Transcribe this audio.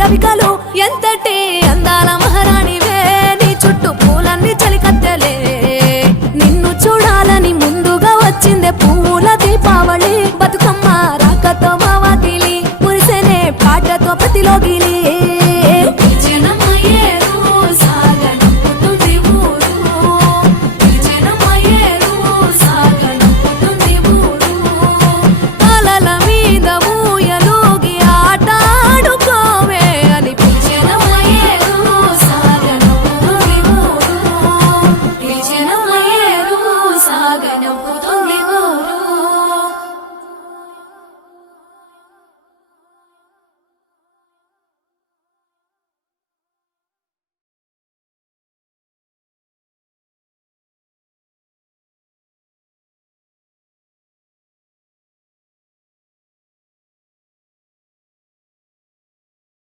రవికలు ఎంతటి అందాల మహారాణివే నీ చుట్టూ పూలన్నీ చలికత్తెలే నిన్ను చూడాలని ముందుగా వచ్చిందే పూల దీపావళి బతుకమ్మ రాకతో మా వాకిలి మురిసెనే పాటతో ప్రతిలోకి